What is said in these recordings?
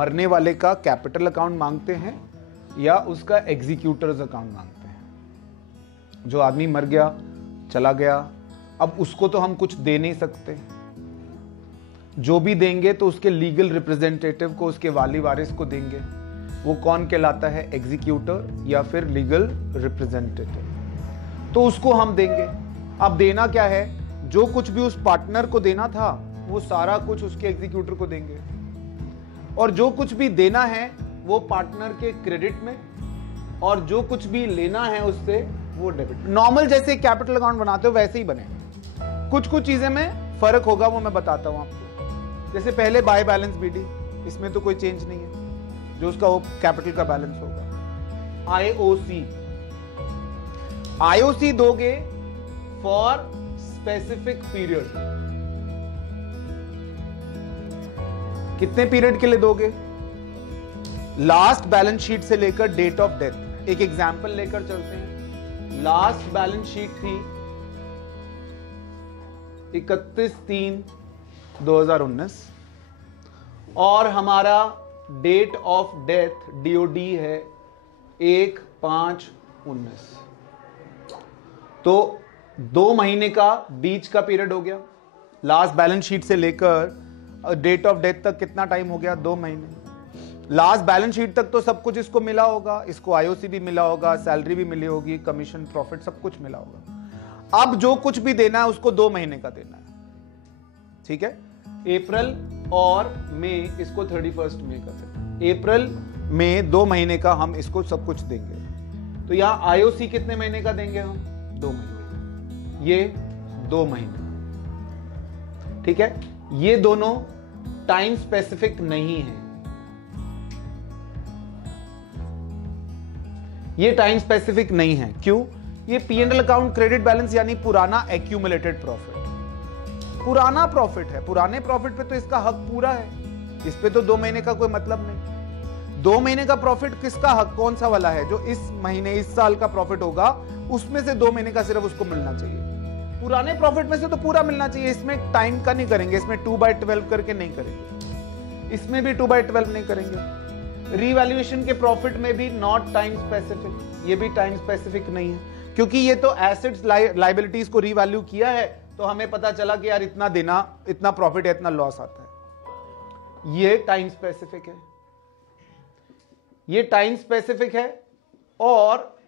मरने वाले का कैपिटल अकाउंट मांगते हैं या उसका एग्जीक्यूटर्स अकाउंट मांगते हैं। जो आदमी मर गया, चला गया, अब उसको तो हम कुछ दे नहीं सकते, जो भी देंगे तो उसके लीगल रिप्रेजेंटेटिव को, उसके वाली वारिस को देंगे। वो कौन कहलाता है? एग्जीक्यूटर या फिर लीगल रिप्रेजेंटेटिव। तो उसको हम देंगे। अब देना क्या है? जो कुछ भी उस पार्टनर को देना था वो सारा कुछ उसके एग्जीक्यूटर को देंगे, और जो कुछ भी देना है वो पार्टनर के क्रेडिट में, और जो कुछ भी लेना है उससे वो डेबिट। नॉर्मल जैसे कैपिटल अकाउंट बनाते हो वैसे ही बनेगा। कुछ कुछ चीजें में फर्क होगा, वो मैं बताता हूं आपको। जैसे पहले बाय बैलेंस बीडी, इसमें तो कोई चेंज नहीं है, जो उसका वो कैपिटल का बैलेंस होगा। आईओसी दोगे फॉर स्पेसिफिक पीरियड। कितने पीरियड के लिए दोगे? लास्ट बैलेंस शीट से लेकर डेट ऑफ डेथ। एक एग्जांपल लेकर चलते हैं। लास्ट बैलेंस शीट थी 31/3/2019 और हमारा डेट ऑफ डेथ डीओडी है 1/5/19। तो 2 महीने का बीच का पीरियड हो गया। लास्ट बैलेंस शीट से लेकर डेट ऑफ डेथ तक कितना टाइम हो गया? 2 महीने। लास्ट बैलेंस शीट तक तो सब कुछ इसको मिला होगा, इसको आईओसी भी मिला होगा, सैलरी भी मिली होगी, कमीशन, प्रॉफिट सब कुछ मिला होगा। अब जो कुछ भी देना है उसको 2 महीने का देना है, ठीक है? अप्रैल और मई इसको 31 मई का देना। अप्रैल में 2 महीने का हम इसको सब कुछ देंगे। तो यहां आईओसी कितने महीने का देंगे हम? 2 महीने। ये 2 महीने, ठीक है? ये दोनों टाइम स्पेसिफिक नहीं है। ये टाइम स्पेसिफिक नहीं है। क्यों? ये P&L अकाउंट क्रेडिट बैलेंस यानी पुराना एक्यूमुलेटेड प्रॉफिट, पुराना प्रॉफिट है। पुराने प्रॉफिट पे तो इसका हक पूरा है, इस पे तो 2 महीने का कोई मतलब नहीं। 2 महीने का प्रॉफिट किसका हक, कौन सा वाला है? जो इस महीने, इस साल का प्रॉफिट होगा उसमें से 2 महीने का सिर्फ उसको मिलना चाहिए। पुराने प्रॉफिट में से तो पूरा मिलना चाहिए। इसमें टाइम का नहीं करेंगे, इसमें 2/12 करके नहीं करेंगे, इसमें भी 2/12 नहीं करेंगे। रीवैल्यूएशन के प्रॉफिट में भी नॉट टाइम स्पेसिफिक, ये भी टाइम स्पेसिफिक नहीं है, क्योंकि ये तो एसेट्स लायबिलिटीज को रीवैल्यू किया है, तो हमें पता चला कि यार इतना देना, इतना प्रॉफिट है, इतना लॉस आता है। ये टाइम स्पेसिफिक है, ये टाइम स्पेसिफिक है। और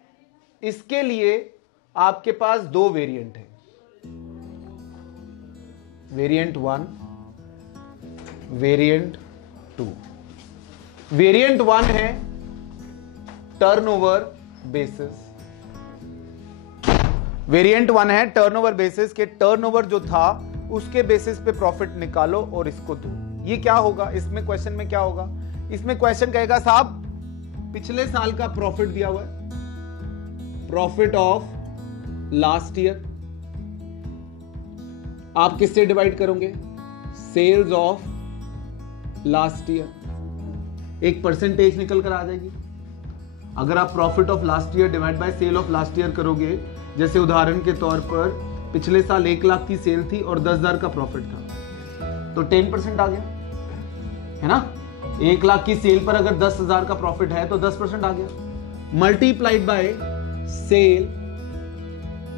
इसके लिए आपके पास 2 वेरिएंट है, वेरिएंट 1, वेरिएंट 2। वेरिएंट 1 है टर्नओवर बेसिस। वेरिएंट 1 है टर्नओवर बेसिस के टर्नओवर जो था उसके बेसिस पे प्रॉफिट निकालो और इसको दो। ये क्या होगा? इसमें क्वेश्चन में क्या होगा? इसमें क्वेश्चन कहेगा साहब पिछले साल का प्रॉफिट दिया हुआ है, प्रॉफिट ऑफ लास्ट ईयर, आप किससे डिवाइड करोगे? Sales of last year. एक परसेंटेज निकल कर आ जाएगी। अगर आप profit of last year divide by sale of last year करोगे, जैसे उदाहरण के तौर पर पिछले साल 1 लाख की सेल थी और 10,000 का प्रॉफिट था, तो 10% आ गया, है ना? 1 लाख की सेल पर अगर 10,000 का प्रॉफिट है तो 10% आ गया, multiplied by sale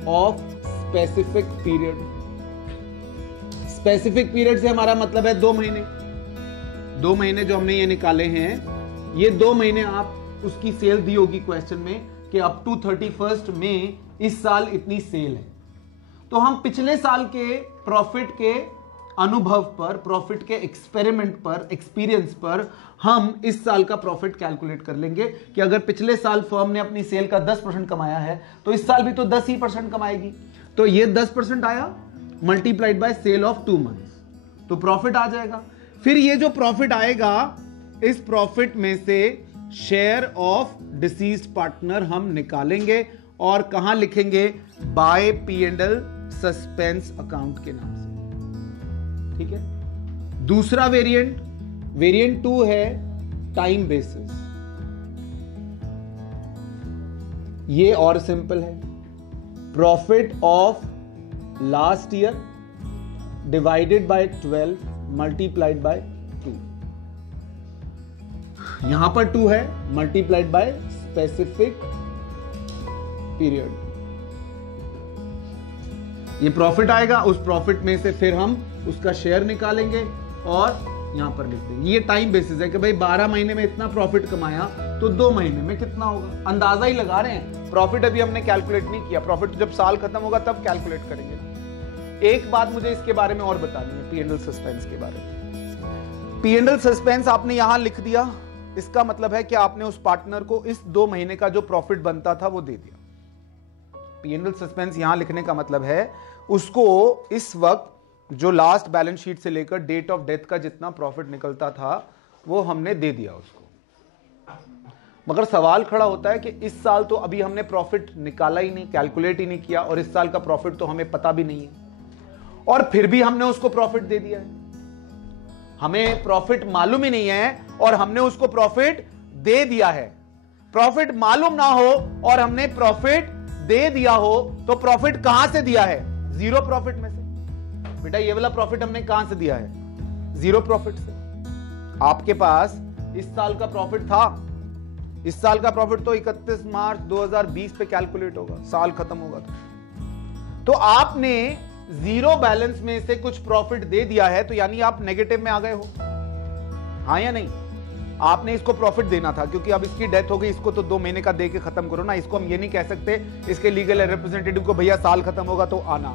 of specific period. Specific period से हमारा मतलब है 2 महीने। 2 महीने जो हमने ये निकाले हैं, ये 2 महीने आप उसकी सेल दी होगी क्वेश्चन में कि अप टू 31 मई इस साल इतनी सेल है। तो हम पिछले साल के प्रॉफिट के अनुभव पर, प्रॉफिट के एक्सपेरिमेंट पर, एक्सपीरियंस पर हम इस साल का प्रॉफिट कैलकुलेट कर लेंगे कि अगर पिछले साल फर्म ने अपनी सेल का 10% कमाया है तो इस साल भी तो 10% कमाएगी। तो ये 10% आया multiplied by sale of 2 months, तो प्रॉफिट आ जाएगा। फिर ये जो प्रॉफिट आएगा, इस प्रॉफिट में से शेयर ऑफ डिसीज्ड पार्टनर हम निकालेंगे और कहां लिखेंगे? बाय P&L सस्पेंस अकाउंट के नाम से, ठीक है? दूसरा वेरिएंट, वेरिएंट 2 है टाइम बेसिस। ये और सिंपल है, profit of last year divided by 12 multiplied by 2। यहां पर 2 है मल्टीप्लाइड बाय स्पेसिफिक पीरियड, ये प्रॉफिट आएगा। उस प्रॉफिट में से फिर हम उसका शेयर निकालेंगे और यहां पर लिख देंगे। ये टाइम बेसिस है कि भाई 12 महीने में इतना प्रॉफिट कमाया तो 2 महीने में कितना होगा, अंदाजा ही लगा रहे हैं। प्रॉफिट अभी हमने कैलकुलेट नहीं किया, प्रॉफिट जब साल खत्म होगा तब कैलकुलेट करेंगे। एक बात मुझे इसके बारे में और बतानी है, P&L सस्पेंस के बारे में। P&L सस्पेंस आपने यहां लिख दिया, इसका मतलब है कि आपने उस पार्टनर को इस 2 महीने का जो प्रॉफिट बनता था वो दे दिया। P&L सस्पेंस यहां लिखने का मतलब है उसको इस वक्त जो लास्ट बैलेंस शीट से लेकर डेट ऑफ डेथ का जितना प्रॉफिट निकलता था वो हमने दे दिया उसको। मगर सवाल खड़ा होता है कि इस साल तो अभी हमने प्रॉफिट निकाला ही नहीं, कैलकुलेट ही नहीं किया, और इस साल का प्रॉफिट तो हमें पता भी नहीं है, और फिर भी हमने उसको प्रॉफिट दे दिया है। हमें प्रॉफिट मालूम ही नहीं है और हमने उसको प्रॉफिट दे दिया है। प्रॉफिट मालूम ना हो और हमने प्रॉफिट दे दिया हो तो प्रॉफिट कहां से दिया है? जीरो प्रॉफिट में से। बेटा ये वाला प्रॉफिट हमने कहां से दिया है? जीरो प्रॉफिट से। आपके पास इस साल का प्रॉफिट था, इस साल का प्रॉफिट तो 31 मार्च 2020 पे कैलकुलेट होगा, साल खत्म होगा तो आपने जीरो बैलेंस में से कुछ प्रॉफिट दे दिया है, तो यानी आप नेगेटिव में आ गए हो, हाँ या नहीं? आपने इसको प्रॉफिट देना था क्योंकि अब इसकी डेथ हो गई, इसको तो 2 महीने का दे के खत्म करो ना। इसको हम ये नहीं कह सकते इसके लीगल रिप्रेजेंटेटिव को भैया साल खत्म होगा तो आना।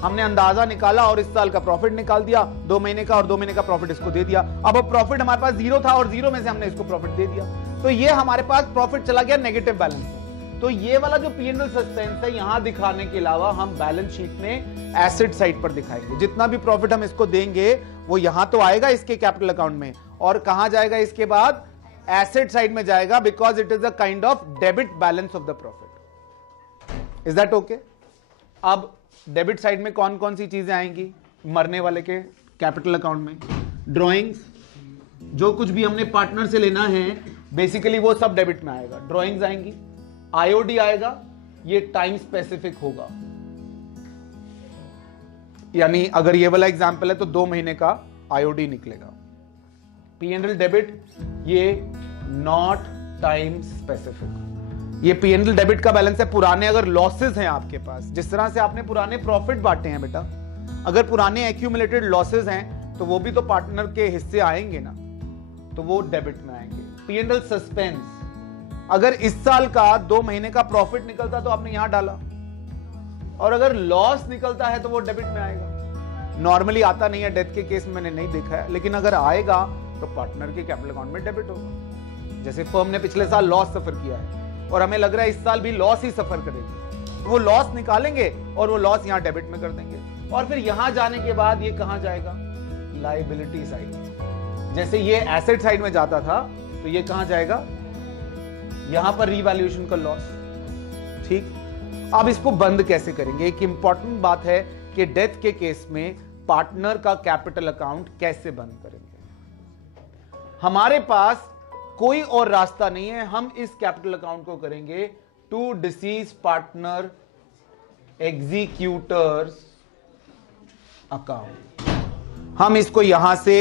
हमने अंदाजा निकाला और इस साल का प्रॉफिट निकाल दिया 2 महीने का, और 2 महीने का प्रॉफिट इसको दे दिया। अब प्रॉफिट हमारे पास जीरो था और जीरो में से हमने इसको प्रॉफिट दे दिया, तो ये हमारे पास प्रॉफिट चला गया नेगेटिव बैलेंस में। तो ये वाला जो P&L सस्पेंस है यहां दिखाने के अलावा हम बैलेंस शीट में एसेट साइड पर दिखाएंगे। जितना भी प्रॉफिट हम इसको देंगे वो यहां तो आएगा इसके कैपिटल अकाउंट में, और कहां जाएगा इसके बाद? एसेट साइड में जाएगा, because it is a kind of debit balance of the profit. Is that okay? अब डेबिट साइड में कौन कौन सी चीजें आएंगी मरने वाले के कैपिटल अकाउंट में? ड्रॉइंग्स, जो कुछ भी हमने पार्टनर से लेना है बेसिकली वो सब डेबिट में आएगा। ड्रॉइंग्स आएंगी, आईओडी आएगा, ये टाइम स्पेसिफिक होगा, यानी अगर ये वाला एग्जांपल है तो 2 महीने का आईओडी निकलेगा। P&L डेबिट ये नॉट टाइम स्पेसिफिक। ये P&L डेबिट का बैलेंस है। पुराने अगर लॉसेस हैं आपके पास, जिस तरह से आपने पुराने प्रॉफिट बांटे हैं बेटा, अगर पुराने एक्यूमुलेटेड लॉसेस हैं तो वो भी तो पार्टनर के हिस्से आएंगे ना, तो वो डेबिट में आएंगे। P&L सस्पेंस, अगर इस साल का 2 महीने का प्रॉफिट निकलता तो आपने यहां डाला, और अगर लॉस निकलता है तो वो डेबिट में आएगा। नॉर्मली आता नहीं है, डेथ के केस में मैंने नहीं देखा है, लेकिन अगर आएगा तो पार्टनर के कैपिटल अकाउंट में डेबिट होगा। जैसे फर्म ने पिछले साल लॉस सफर किया है और हमें लग रहा है इस साल भी लॉस ही सफर करेगी, वो लॉस निकालेंगे और वो लॉस यहां डेबिट में कर देंगे, और फिर यहां जाने के बाद ये कहां जाएगा? Liability side. जैसे ये एसेट साइड में जाता था तो ये कहां जाएगा? यहां पर रीवैल्यूएशन का लॉस। ठीक, अब इसको बंद कैसे करेंगे? एक इंपॉर्टेंट बात है कि डेथ के केस में पार्टनर का कैपिटल अकाउंट कैसे बंद करेंगे। हमारे पास कोई और रास्ता नहीं है, हम इस कैपिटल अकाउंट को करेंगे to deceased partner executors account. हम इसको यहां से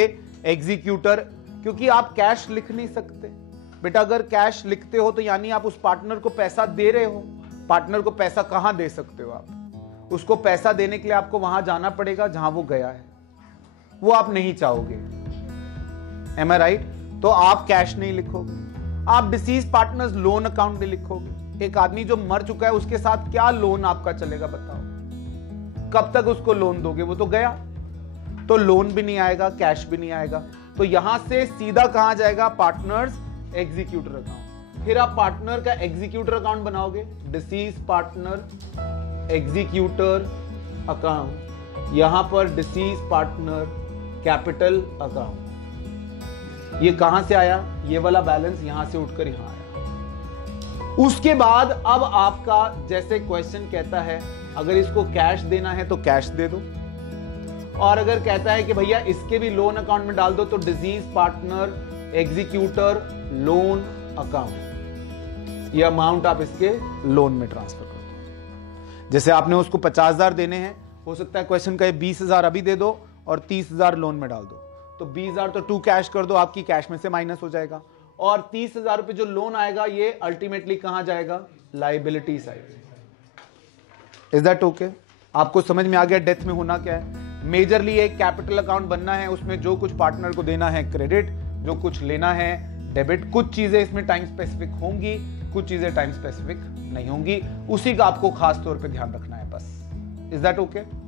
एग्जीक्यूटर, क्योंकि आप कैश लिख नहीं सकते बेटा, अगर कैश लिखते हो तो यानी आप उस पार्टनर को पैसा दे रहे हो। पार्टनर को पैसा कहां दे सकते हो आप? उसको पैसा देने के लिए आपको वहां जाना पड़ेगा जहां वो गया है, वो आप नहीं चाहोगे। एम आई राइट? तो आप कैश नहीं लिखोगे, आप डिसीज पार्टनर्स लोन अकाउंट नहीं लिखोगे। एक आदमी जो मर चुका है उसके साथ क्या लोन आपका चलेगा बताओ? कब तक उसको लोन दोगे? वो तो गया, तो लोन भी नहीं आएगा, कैश भी नहीं आएगा। तो यहां से सीधा कहां जाएगा? Partners executor account. फिर आप पार्टनर का एग्जीक्यूटर अकाउंट बनाओगे, डिसीज पार्टनर एग्जीक्यूटर अकाउंट, यहां पर डिसीज पार्टनर कैपिटल अकाउंट। ये कहां से आया? ये वाला बैलेंस यहां से उठकर यहां आया। उसके बाद अब आपका जैसे क्वेश्चन कहता है, अगर इसको कैश देना है तो कैश दे दो, और अगर कहता है कि भैया इसके भी लोन अकाउंट में डाल दो तो disease partner executor loan account, ये अमाउंट आप इसके लोन में ट्रांसफर कर दो। जैसे आपने उसको 50,000 देने हैं, हो सकता है क्वेश्चन कहे 20,000 अभी दे दो और 30,000 लोन में डाल दो, तो 20,000 तो टू कैश कर दो, आपकी कैश में से माइनस हो जाएगा। और 30,000 रुपए जो लोन आएगा ये अल्टीमेटली कहां जाएगा? Liability side. Is that okay? आपको समझ में आ गया डेथ में होना क्या है? मेजरली एक कैपिटल अकाउंट बनना है, उसमें जो कुछ पार्टनर को देना है क्रेडिट, जो कुछ लेना है डेबिट। कुछ चीजें इसमें टाइम स्पेसिफिक होंगी, कुछ चीजें टाइम स्पेसिफिक नहीं होंगी, उसी का आपको खास तौर पे ध्यान रखना है बस। Is that okay?